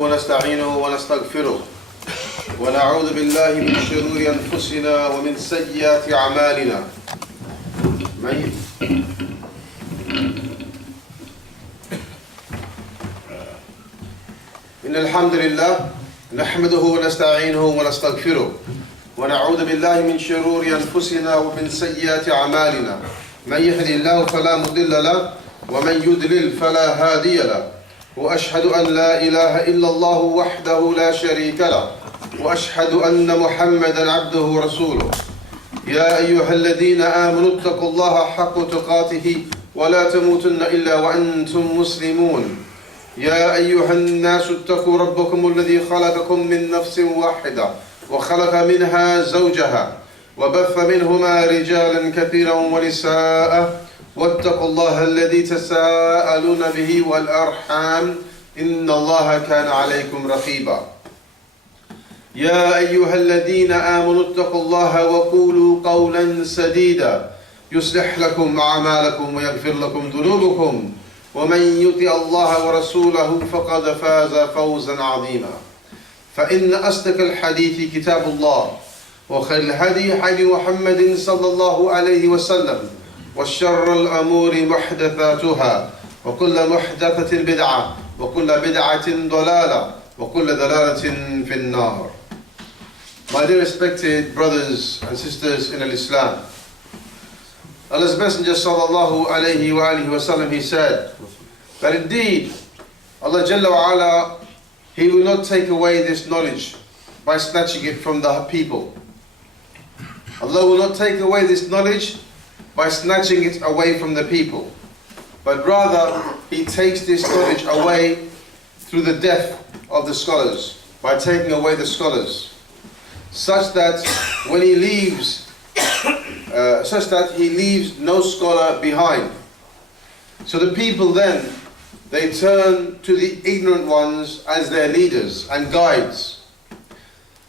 ونستعينه ونستغفره ونعوذ بالله من شرور أنفسنا ومن سيئات أعمالنا إن الحمد لله نحمده ونستعينه ونستغفره ونعوذ بالله من شرور أنفسنا ومن سيئات أعمالنا من يهد الله فلا مضل له ومن يضلل فلا هادي له وأشهد أن لا إله إلا الله وحده لا شريك له وأشهد أن محمدا عبده ورسوله يا أيها الذين آمنوا اتقوا الله حق تقاته ولا تموتن إلا وأنتم مسلمون يا أيها الناس اتقوا ربكم الذي خلقكم من نفس واحدة وخلق منها زوجها وبث منهما رجالا كثيرا ونساء واتقوا الله الذي تساءلون به والأرحام إن الله كان عليكم رقيبا يا أيها الذين آمنوا اتقوا الله وقولوا قولا سديدا يصلح لكم أعمالكم ويغفر لكم ذنوبكم ومن يطع الله ورسوله فقد فاز فوزا عظيما فإن أصدق الحديث كتاب الله وخير الهدي هدي محمد صلى الله عليه وسلم وشر الأمور محدثاتها وكل محدثة بدعة وكل بدعة ضلالة وكل ضلالة في النار. My dear respected brothers and sisters in Islam, Allah's Messenger sallallahu alayhi wa alihi wa sallam, he said that indeed Allah Jalla wa Ala, He will not take away this knowledge by snatching it from the people. Allah will not take away this knowledge by snatching it away from the people, but rather He takes this knowledge away through the death of the scholars, by taking away the scholars, such that when He leaves, He leaves no scholar behind. So the people then, they turn to the ignorant ones as their leaders and guides.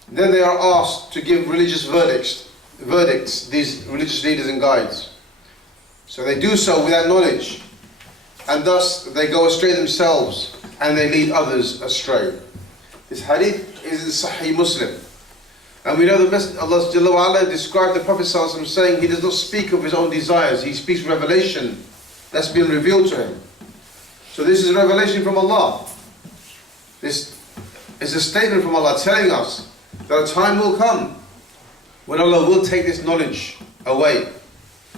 Then they are asked to give religious verdicts, these religious leaders and guides. So they do so without knowledge, and thus they go astray themselves and they lead others astray. This hadith is in Sahih Muslim. And we know the Messenger of Allah Jalla wa Ala described the Prophet ﷺ saying he does not speak of his own desires, he speaks revelation that's been revealed to him. So this is revelation from Allah. This is a statement from Allah telling us that a time will come when Allah will take this knowledge away.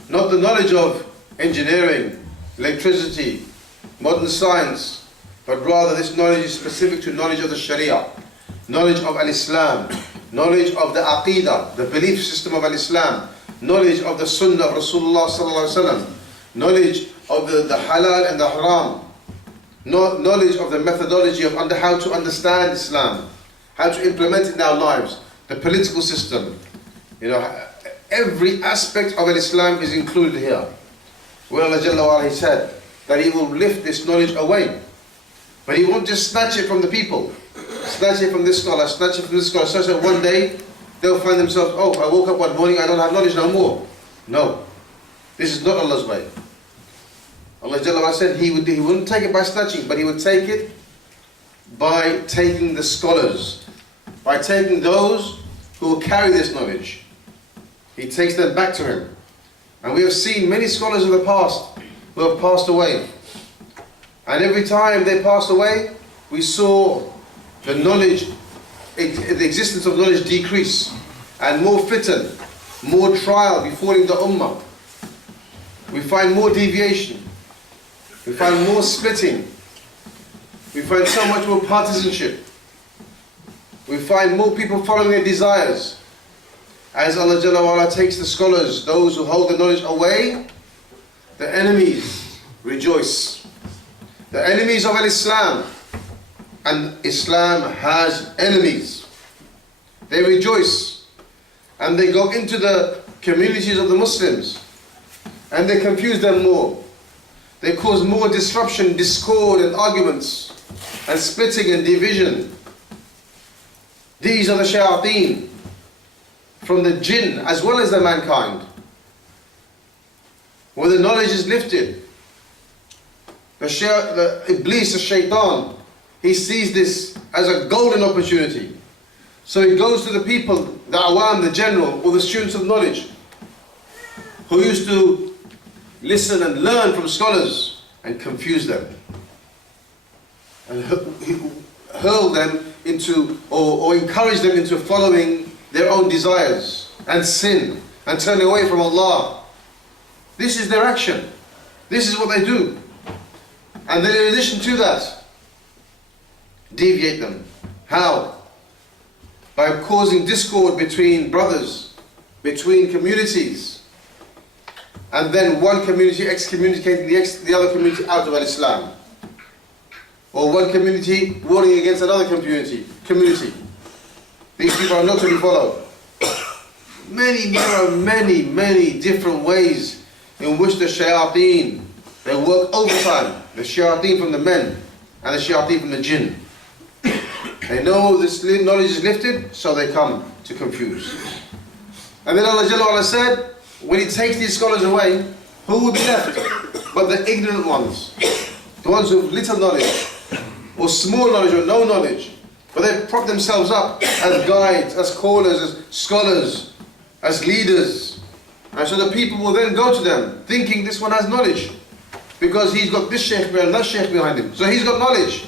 Not the knowledge of engineering, electricity, modern science, but rather this knowledge is specific to knowledge of the Sharia, knowledge of Al-Islam, knowledge of the Aqidah, the belief system of Al-Islam, knowledge of the Sunnah of Rasulullah sallallahu alaihi wasallam, knowledge of the halal and the haram, knowledge of the methodology of how to understand Islam, how to implement it in our lives, the political system, every aspect of Islam is included here. Where Allah Jalla wa Ala, He said that He will lift this knowledge away. But He won't just snatch it from the people. Snatch it from this scholar, snatch it from this scholar, such that one day they'll find themselves, oh, I woke up one morning, I don't have knowledge no more. No. This is not Allah's way. Allah Jalla wa Ala said He wouldn't take it by snatching, but He would take it by taking the scholars, by taking those who will carry this knowledge. He takes them back to Him. And we have seen many scholars of the past who have passed away. And every time they passed away, we saw the knowledge, the existence of knowledge decrease. And more fitan, more trial befalling the ummah. We find more deviation. We find more splitting. We find so much more partisanship. We find more people following their desires. As Allah Jalla wa Ala takes the scholars, those who hold the knowledge away, the enemies rejoice. The enemies of Islam, and Islam has enemies. They rejoice, and they go into the communities of the Muslims, and they confuse them more. They cause more disruption, discord and arguments, and splitting and division. These are the shayateen, from the jinn as well as the mankind. Where the knowledge is lifted, the Iblis, the shaitan, he sees this as a golden opportunity. So he goes to the people, the awam, the general, or the students of knowledge, who used to listen and learn from scholars and confuse them. And hurl them into, or encourage them into following their own desires and sin and turning away from Allah. This is their action. This is what they do. And then in addition to that, deviate them. How? By causing discord between brothers, between communities, and then one community excommunicating the other community out of Islam, or one community warning against another community. These people are not to be followed. There are many different ways in which the shayateen, they work overtime. The shayateen from the men and the shayateen from the jinn. They know this knowledge is lifted, so they come to confuse. And then Allah Jalla wa'ala said, when He takes these scholars away, who will be left but the ignorant ones? The ones with little knowledge, or small knowledge, or no knowledge. But they prop themselves up as guides, as callers, as scholars, as leaders. And so the people will then go to them, thinking this one has knowledge, because he's got this sheikh behind, that sheikh behind him. So he's got knowledge.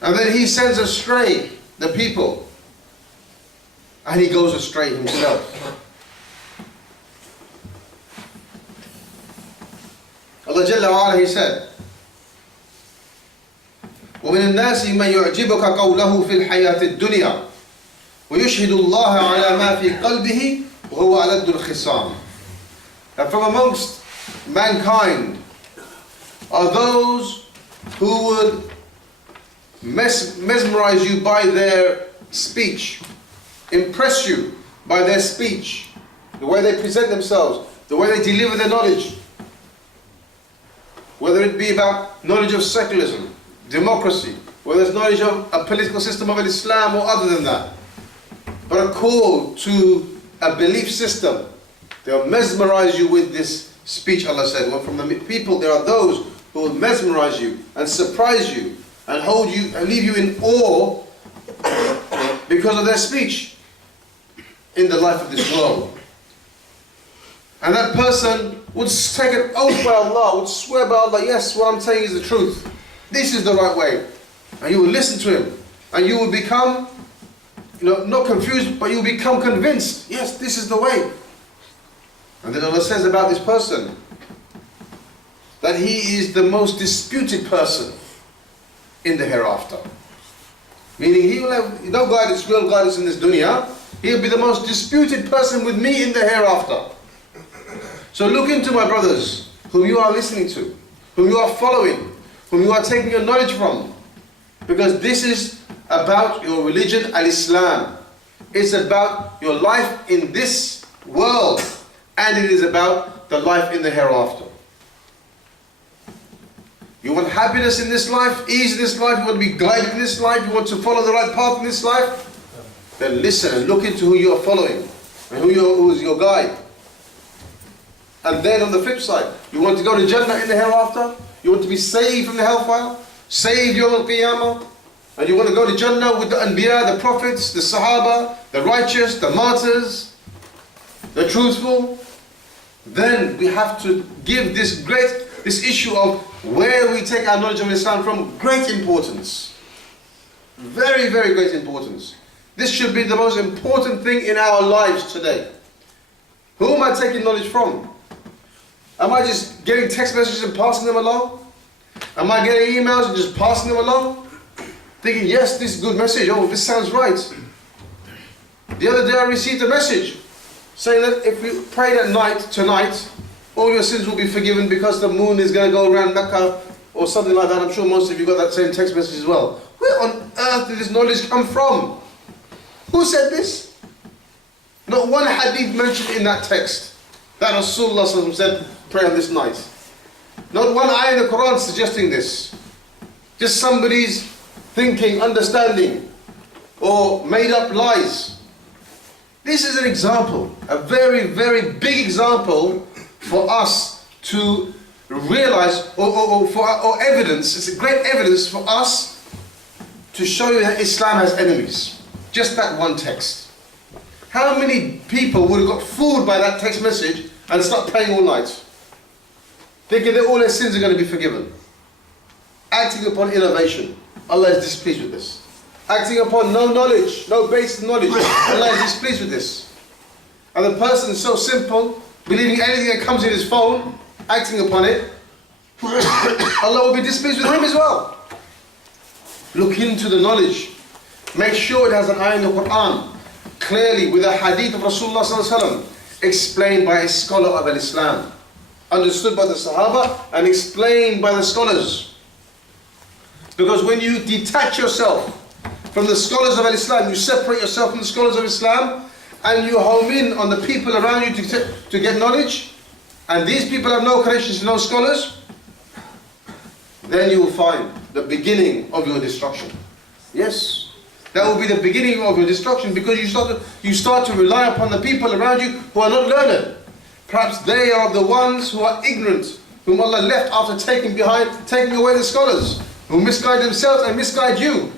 And then he sends astray the people. And he goes astray himself. Allah Jalla wa'ala, He said, وَمِنَ النَّاسِ مَنْ يُعْجِبُكَ قَوْلَهُ فِي الْحَيَاةِ الدُّنْيَا وَيُشْهِدُ اللَّهَ عَلَى مَا فِي قَلْبِهِ وَهُوَ أَلَدُّ الْخِصَامِ. And from amongst mankind are those who would mesmerize you by their speech, impress you by their speech, the way they present themselves, the way they deliver their knowledge, whether it be about knowledge of secularism, democracy, whether it's knowledge of a political system of Islam or other than that, but a call to a belief system. They'll mesmerize you with this speech, Allah said. Well, from the people, there are those who will mesmerize you and surprise you and hold you and leave you in awe because of their speech in the life of this world. And that person would take an oath by Allah, would swear by Allah, yes, what I'm saying is the truth. This is the right way. And you will listen to him. And you will become, not confused, but you will become convinced, yes, this is the way. And then Allah says about this person that he is the most disputed person in the hereafter. Meaning he will have no guidance, real guidance in this dunya. He will be the most disputed person with me in the hereafter. So look into, my brothers, whom you are listening to, whom you are following, whom you are taking your knowledge from. Because this is about your religion, al-Islam. It's about your life in this world. And it is about the life in the hereafter. You want happiness in this life, ease in this life, you want to be guided in this life, you want to follow the right path in this life, then listen and look into who you are following and who is your guide. And then on the flip side, you want to go to Jannah in the hereafter, you want to be saved from the hellfire, saved Yawm al-Qiyamah, and you want to go to Jannah with the Anbiya, the prophets, the Sahaba, the righteous, the martyrs, the truthful. Then we have to give this issue of where we take our knowledge of Islam from great importance. Very, very great importance. This should be the most important thing in our lives today. Who am I taking knowledge from? Am I just getting text messages and passing them along? Am I getting emails and just passing them along? Thinking, yes, this is a good message. Oh, this sounds right. The other day I received a message saying that if you prayed at night, tonight, all your sins will be forgiven because the moon is going to go around Mecca or something like that. I'm sure most of you got that same text message as well. Where on earth did this knowledge come from? Who said this? Not one hadith mentioned in that text that Rasulullah said, pray on this night. Not one ayah in the Quran suggesting this. Just somebody's thinking, understanding, or made up lies. This is an example, a very, very big example for us to realize, or evidence, it's a great evidence for us to show you that Islam has enemies. Just that one text. How many people would have got fooled by that text message and start praying all night, thinking that all their sins are going to be forgiven? Acting upon innovation, Allah is displeased with this. Acting upon no knowledge, no basic knowledge, Allah is displeased with this. And the person is so simple, believing anything that comes in his phone, acting upon it, Allah will be displeased with him as well. Look into the knowledge. Make sure it has an ayah in the Quran, clearly with a hadith of Rasulullah sallallahu alaihi wasallam, explained by a scholar of Islam, understood by the Sahaba and explained by the scholars. Because when you detach yourself from the scholars of Islam, you separate yourself from the scholars of Islam, and you home in on the people around you to get knowledge, and these people have no connections to no scholars, then you will find the beginning of your destruction. Yes, that will be the beginning of your destruction, because you start to rely upon the people around you who are not learned. Perhaps they are the ones who are ignorant, whom Allah left after taking away the scholars, who misguide themselves and misguide you.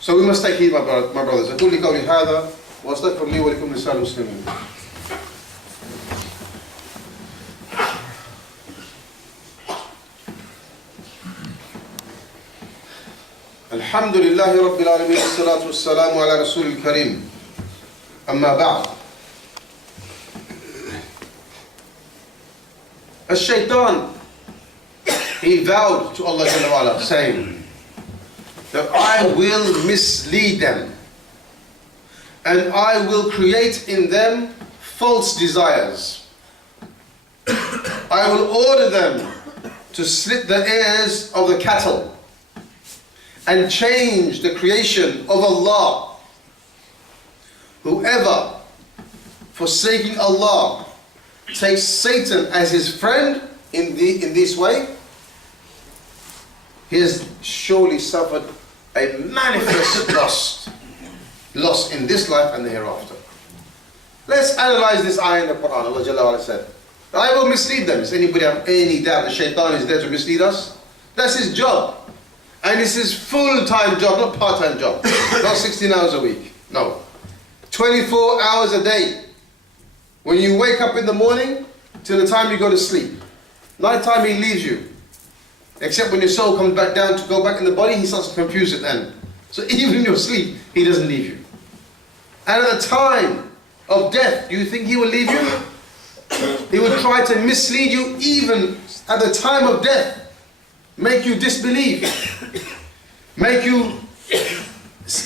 So we must take heed, my brothers. أقول لقولي هذا وأستغفر لي ولكم لسائر المسلمين. الحمد لله رب العالمين والصلاة والسلام على رسول الكريم. أما بعد. الشيطان, he vowed to Allah Jalla wa Ala, saying that I will mislead them and I will create in them false desires. I will order them to slit the ears of the cattle and change the creation of Allah. Whoever, forsaking Allah, takes Satan as his friend in this way, he has surely suffered a manifest loss in this life and the hereafter. Let's analyze this ayah in the Quran. Allah Jalla wa Ala said, I will mislead them. Does anybody have any doubt that Shaitan is there to mislead us? That's his job. And it's his full-time job, not part-time job. Not 16 hours a week. No. 24 hours a day. When you wake up in the morning till the time you go to sleep. Night time he leaves you. Except when your soul comes back down to go back in the body, he starts to confuse it then. So even in your sleep, he doesn't leave you. And at the time of death, do you think he will leave you? He will try to mislead you even at the time of death. Make you disbelieve. Make you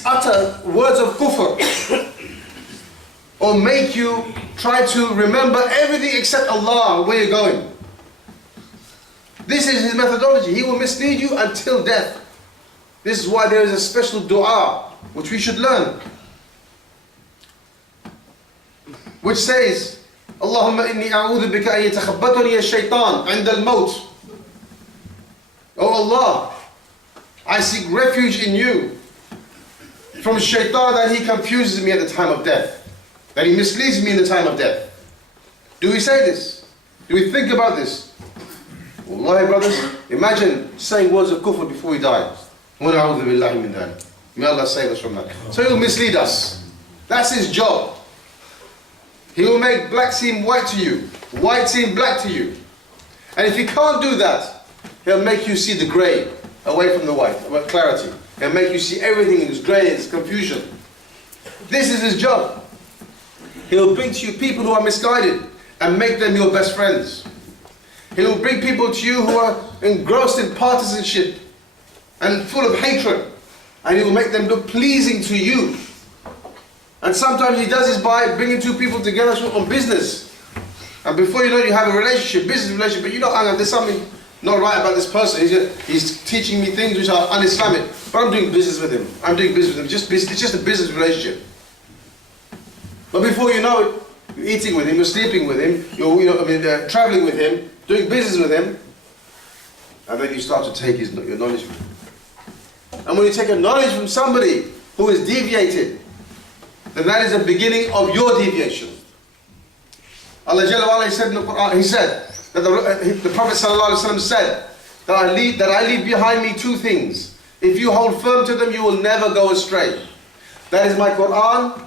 utter words of kufr. Or make you try to remember everything except Allah, where you're going. This is his methodology. He will mislead you until death. This is why there is a special dua which we should learn, which says, Allahumma inni a'udhu bika an yatakhabbatani ash-shaytan 'inda al-maut. Oh Allah, I seek refuge in you from shaitan, that he confuses me at the time of death, that he misleads me in the time of death. Do we say this? Do we think about this? Wallahi, brothers, imagine saying words of kufr before we die. May Allah save us from that. So he will mislead us. That's his job. He will make black seem white to you, white seem black to you. And if he can't do that, he'll make you see the grey away from the white, clarity. He'll make you see everything in this grey, it's confusion. This is his job. He'll bring to you people who are misguided and make them your best friends. He will bring people to you who are engrossed in partisanship and full of hatred, and he will make them look pleasing to you. And sometimes he does this by bringing two people together on business. And before you know it, you have a relationship, business relationship, but you know, there's something not right about this person. He's teaching me things which are un-Islamic, but I'm doing business with him. It's just a business relationship. But before you know it, you're eating with him, you're sleeping with him, you're traveling with him, doing business with him, and then you start to take your knowledge from him. And when you take a knowledge from somebody who is deviated, then that is the beginning of your deviation. Allah Jalla wa Ala said in the Quran, He said, that the Prophet ﷺ said that I leave behind me two things. If you hold firm to them, you will never go astray. That is my Quran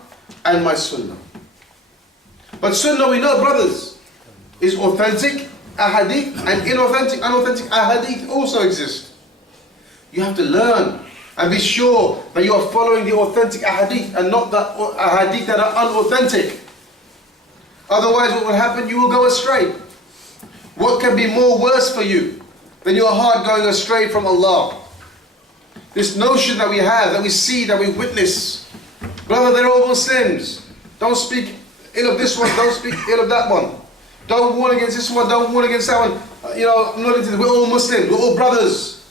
and my Sunnah. But Sunnah, we know, brothers, is authentic ahadith, and unauthentic ahadith also exist. You have to learn and be sure that you are following the authentic ahadith and not the ahadith that are unauthentic. Otherwise, what will happen? You will go astray. What can be more worse for you than your heart going astray from Allah? This notion that we have, that we see, that we witness. Brother, they're all Muslims. Don't speak ill of this one, don't speak ill of that one. Don't warn against this one, don't warn against that one. I'm not into this. We're all Muslims, we're all brothers.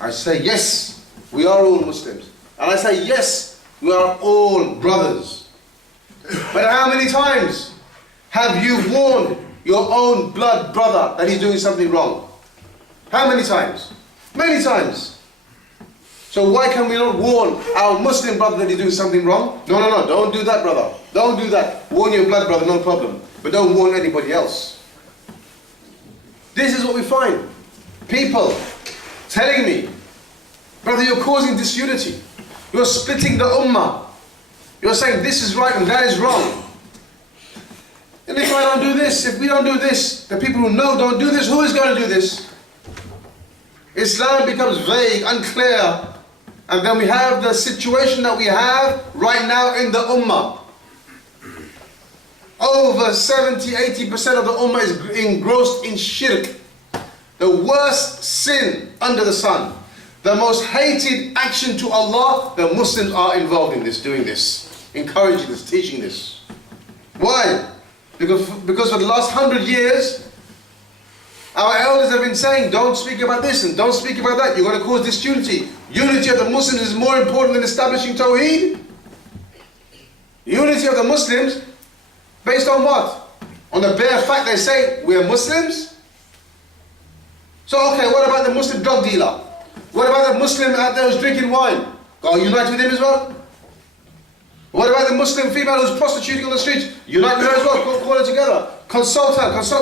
I say, yes, we are all Muslims. And I say, yes, we are all brothers. But how many times have you warned your own blood brother that he's doing something wrong? How many times? Many times. So why can we not warn our Muslim brother that he's doing something wrong? No, don't do that, brother. Don't do that. Warn your blood brother, no problem. But don't warn anybody else. This is what we find. People telling me, brother, you're causing disunity. You're splitting the ummah. You're saying this is right and that is wrong. And if I don't do this, if we don't do this, the people who know don't do this, who is going to do this? Islam becomes vague, unclear. And then we have the situation that we have right now in the ummah. Over 70-80% of the ummah is engrossed in shirk. The worst sin under the sun. The most hated action to Allah, the Muslims are involved in this, doing this, encouraging this, teaching this. Why? Because for the last 100 years, our elders have been saying, don't speak about this and don't speak about that. You're going to cause disunity. Unity of the Muslims is more important than establishing Tawheed. Unity of the Muslims, based on what? On the bare fact they say, we're Muslims? So okay, what about the Muslim drug dealer? What about the Muslim out there who's drinking wine? Go unite with him as well? What about the Muslim female who's prostituting on the streets? Unite with her as well, call her together. Consult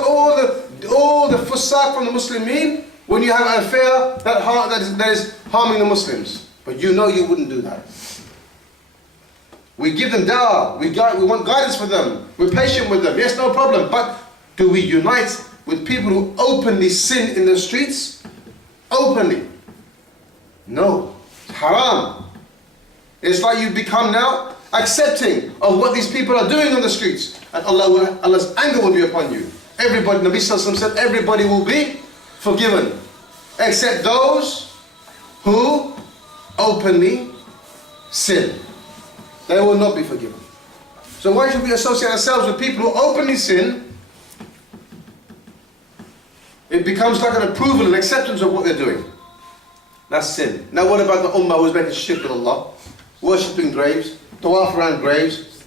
all the fusaq from the Muslimin when you have an affair that is harming the Muslims. But you know you wouldn't do that. We give them da'wah, we want guidance for them, we're patient with them, yes, no problem. But do we unite with people who openly sin in the streets? Openly. No. It's haram. It's like you become now accepting of what these people are doing on the streets. And Allah's anger will be upon you. Everybody, Nabi Sallallahu Alaihi Wasallam said, everybody will be forgiven. Except those who openly sin. They will not be forgiven. So why should we associate ourselves with people who openly sin? It becomes like an approval and acceptance of what they're doing. That's sin. Now what about the ummah who's making shirk with Allah? Worshipping graves, tawaf around graves,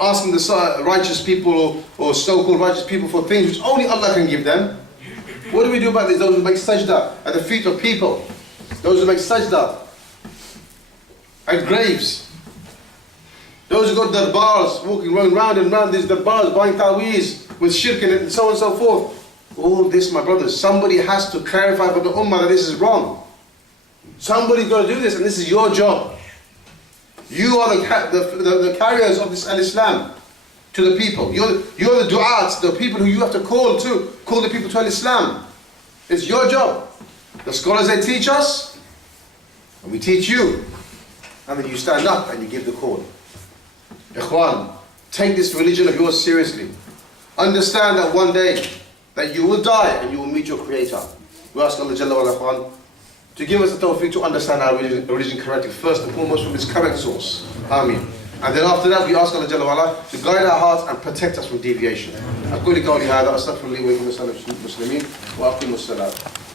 asking the righteous people or so-called righteous people for things which only Allah can give them. What do we do about this? Those who make sajda at the feet of people. Those who make sajda at graves. Those who go to darbars, walking round and round these darbars, buying ta'weez with shirk in it and so on and so forth. All this, my brothers, somebody has to clarify for the ummah that this is wrong. Somebody's got to do this, and this is your job. You are the carriers of this al-Islam to the people. You're the du'ats, the people who you have to call the people to al-Islam. It's your job. The scholars, they teach us, and we teach you. And then you stand up and you give the call. Ikhwan, take this religion of yours seriously. Understand that one day that you will die and you will meet your Creator. We ask Allah Jalla wa Ala to give us the tawfiq to understand our religion correctly, first and foremost from its correct source. Ameen. And then after that we ask Allah Jalla wa Ala to guide our hearts and protect us from deviation. أقول قولي هذا أستغفر لي ولكم ولسائر المسلمين وأقيموا الصلاة.